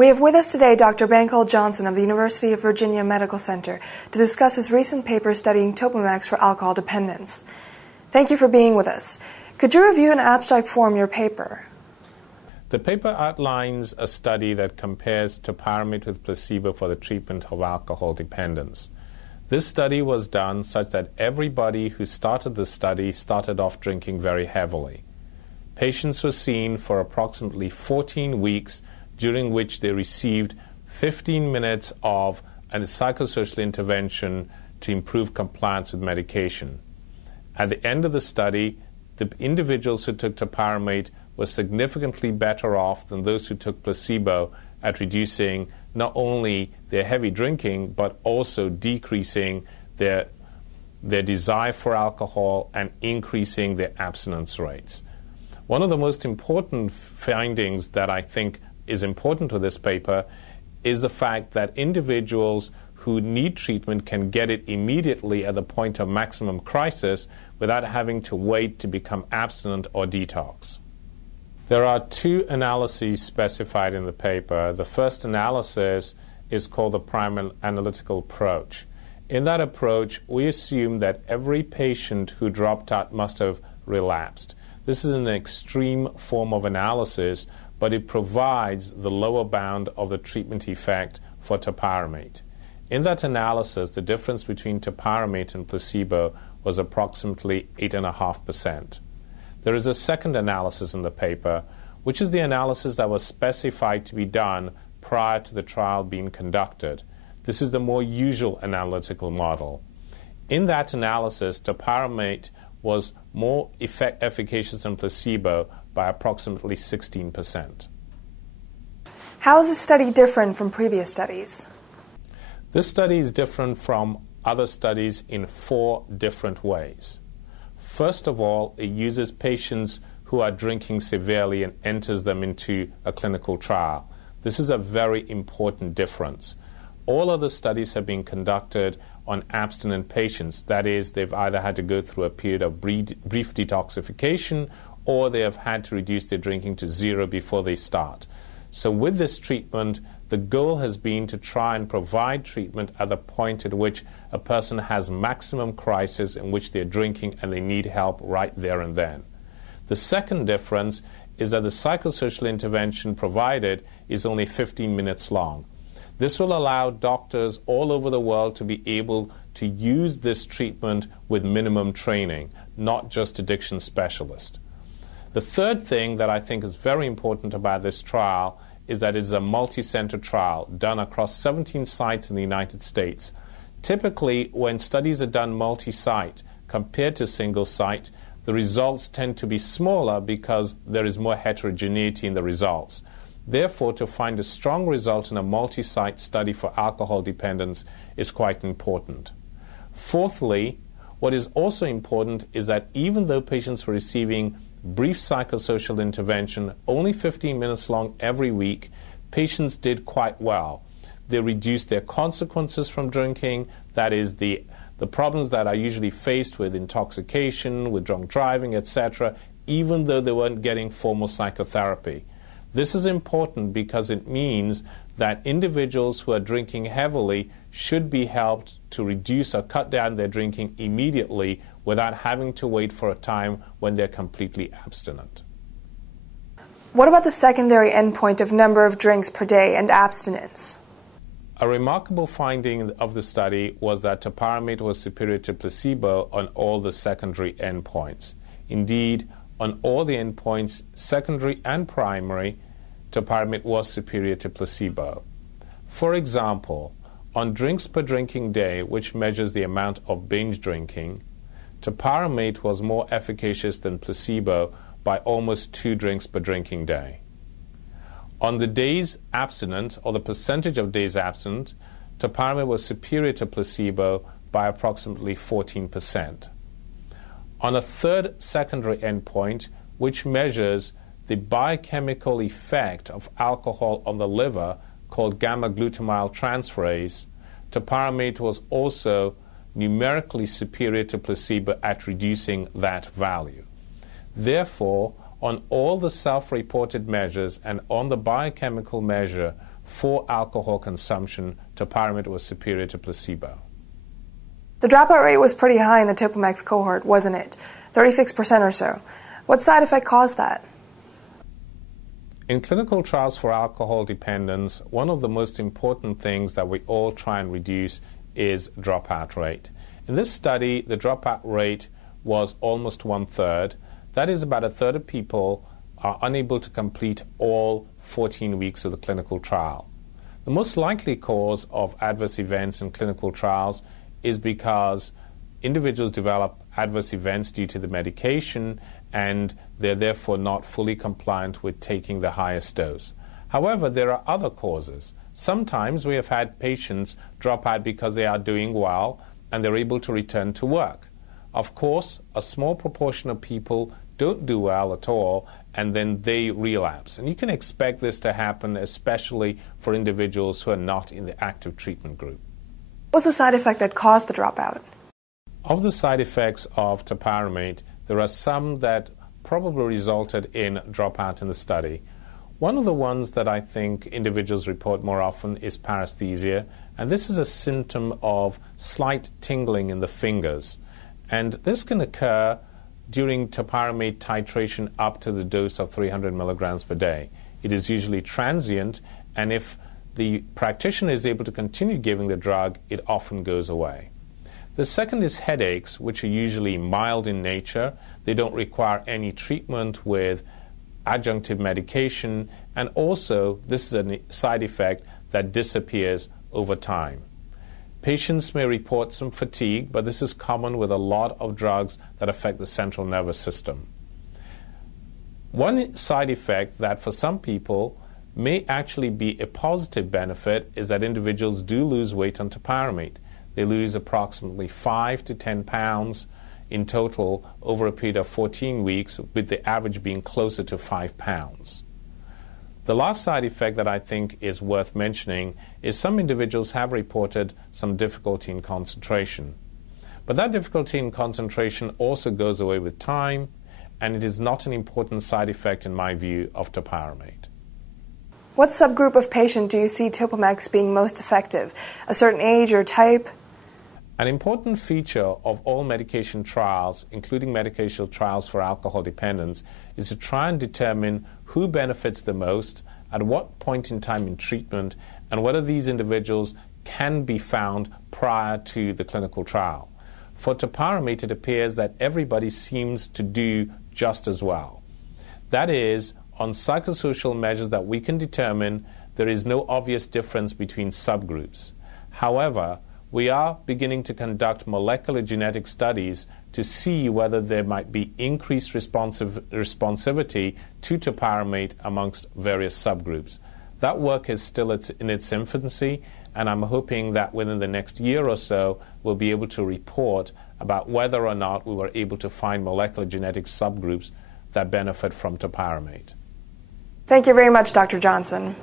We have with us today Dr. Bankole Johnson of the University of Virginia Medical Center to discuss his recent paper studying Topiramate for alcohol dependence. Thank you for being with us. Could you review in abstract form your paper? The paper outlines a study that compares Topiramate with placebo for the treatment of alcohol dependence. This study was done such that everybody who started the study started off drinking very heavily. Patients were seen for approximately 14 weeks, during which they received 15 minutes of a psychosocial intervention to improve compliance with medication. At the end of the study, the individuals who took Topiramate were significantly better off than those who took placebo at reducing not only their heavy drinking, but also decreasing their desire for alcohol and increasing their abstinence rates. One of the most important findings that I think is important to this paper is the fact that individuals who need treatment can get it immediately at the point of maximum crisis without having to wait to become abstinent or detox. There are two analyses specified in the paper. The first analysis is called the primary analytical approach. In that approach, we assume that every patient who dropped out must have relapsed. This is an extreme form of analysis, but it provides the lower bound of the treatment effect for Topiramate. In that analysis, the difference between Topiramate and placebo was approximately 8.5%. There is a second analysis in the paper, which is the analysis that was specified to be done prior to the trial being conducted. This is the more usual analytical model. In that analysis, Topiramate was more efficacious than placebo by approximately 16%. How is this study different from previous studies? This study is different from other studies in 4 different ways. First of all, it uses patients who are drinking severely and enters them into a clinical trial. This is a very important difference. All other studies have been conducted on abstinent patients. That is, they've either had to go through a period of brief detoxification or they have had to reduce their drinking to 0 before they start. So with this treatment, the goal has been to try and provide treatment at the point at which a person has maximum crisis in which they're drinking and they need help right there and then. The second difference is that the psychosocial intervention provided is only 15 minutes long. This will allow doctors all over the world to be able to use this treatment with minimum training, not just addiction specialists. The third thing that I think is very important about this trial is that it is a multi-center trial done across 17 sites in the United States. Typically, when studies are done multi-site compared to single site, the results tend to be smaller because there is more heterogeneity in the results. Therefore, to find a strong result in a multi-site study for alcohol dependence is quite important. Fourthly, what is also important is that even though patients were receiving brief psychosocial intervention, only 15 minutes long every week, patients did quite well. They reduced their consequences from drinking, that is, the problems that are usually faced with intoxication, with drunk driving, etc., even though they weren't getting formal psychotherapy. This is important because it means that individuals who are drinking heavily should be helped to reduce or cut down their drinking immediately without having to wait for a time when they're completely abstinent. What about the secondary endpoint of number of drinks per day and abstinence? A remarkable finding of the study was that Topiramate was superior to placebo on all the secondary endpoints. Indeed, on all the endpoints, secondary and primary, Topiramate was superior to placebo. For example, on drinks per drinking day, which measures the amount of binge drinking, Topiramate was more efficacious than placebo by almost 2 drinks per drinking day. On the days abstinent, or the percentage of days abstinent, Topiramate was superior to placebo by approximately 14%. On a third secondary endpoint, which measures the biochemical effect of alcohol on the liver, called gamma-glutamyl transferase, Topiramate was also numerically superior to placebo at reducing that value. Therefore, on all the self-reported measures and on the biochemical measure for alcohol consumption, topiramate was superior to placebo. The dropout rate was pretty high in the Topamax cohort, wasn't it? 36% or so. What side effect caused that? In clinical trials for alcohol dependence, one of the most important things that we all try and reduce is dropout rate. In this study, the dropout rate was almost 1/3. That is, about 1/3 of people are unable to complete all 14 weeks of the clinical trial. The most likely cause of adverse events in clinical trials is because individuals develop adverse events due to the medication and they're therefore not fully compliant with taking the highest dose. However, there are other causes. Sometimes we have had patients drop out because they are doing well and they're able to return to work. Of course, a small proportion of people don't do well at all and then they relapse. And you can expect this to happen especially for individuals who are not in the active treatment group. What was the side effect that caused the dropout? Of the side effects of topiramate, there are some that probably resulted in dropout in the study. One of the ones that I think individuals report more often is paresthesia, and this is a symptom of slight tingling in the fingers. And this can occur during topiramate titration up to the dose of 300 milligrams per day. It is usually transient, and if the practitioner is able to continue giving the drug, it often goes away. The second is headaches, which are usually mild in nature. They don't require any treatment with adjunctive medication, and also this is a side effect that disappears over time. Patients may report some fatigue, but this is common with a lot of drugs that affect the central nervous system. One side effect that for some people may actually be a positive benefit is that individuals do lose weight on topiramate. They lose approximately 5 to 10 pounds in total over a period of 14 weeks, with the average being closer to 5 pounds. The last side effect that I think is worth mentioning is some individuals have reported some difficulty in concentration. But that difficulty in concentration also goes away with time, and it is not an important side effect in my view of topiramate. What subgroup of patient do you see Topamax being most effective? A certain age or type? An important feature of all medication trials, including medication trials for alcohol dependence, is to try and determine who benefits the most, at what point in time in treatment, and whether these individuals can be found prior to the clinical trial. For topiramate, it appears that everybody seems to do just as well. That is, on psychosocial measures that we can determine, there is no obvious difference between subgroups. However, we are beginning to conduct molecular genetic studies to see whether there might be increased responsivity to topiramate amongst various subgroups. That work is still in its infancy, and I'm hoping that within the next year or so we'll be able to report about whether or not we were able to find molecular genetic subgroups that benefit from topiramate. Thank you very much, Dr. Johnson.